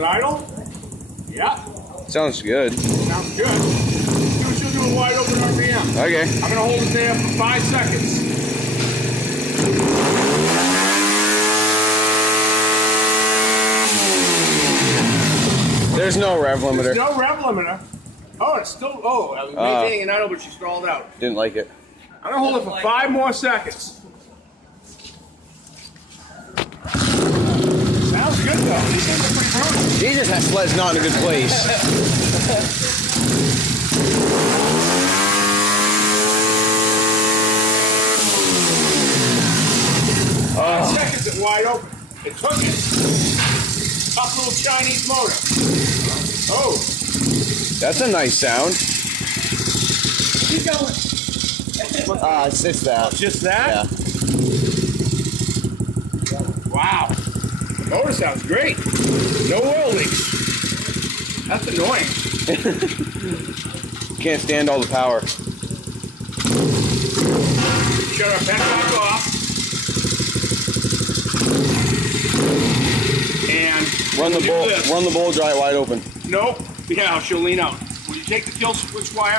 it idle? Yeah. Sounds good. Sounds good. She'll do a wide open RPM. Okay. I'm going to hold it there for 5 seconds. There's no rev limiter. There's no rev limiter. Oh, it's still, I was maintaining an idle, but she stalled out. Didn't like it. I'm going to hold it for 5 more seconds. Sounds good, though. These things are pretty brutal. Jesus, that sled's not in a good place. 5 seconds at wide open. It took it. Tough little Chinese motor. Oh. That's a nice sound. Keep going. It's just that. Just that? Yeah. Wow. The motor sounds great. No oil leaks. That's annoying. Can't stand all the power. Shut our pet back off. And Run the do bowl. this. Run the bowl dry wide open. Nope. Yeah, she'll lean out. Will you take the kill switch wire?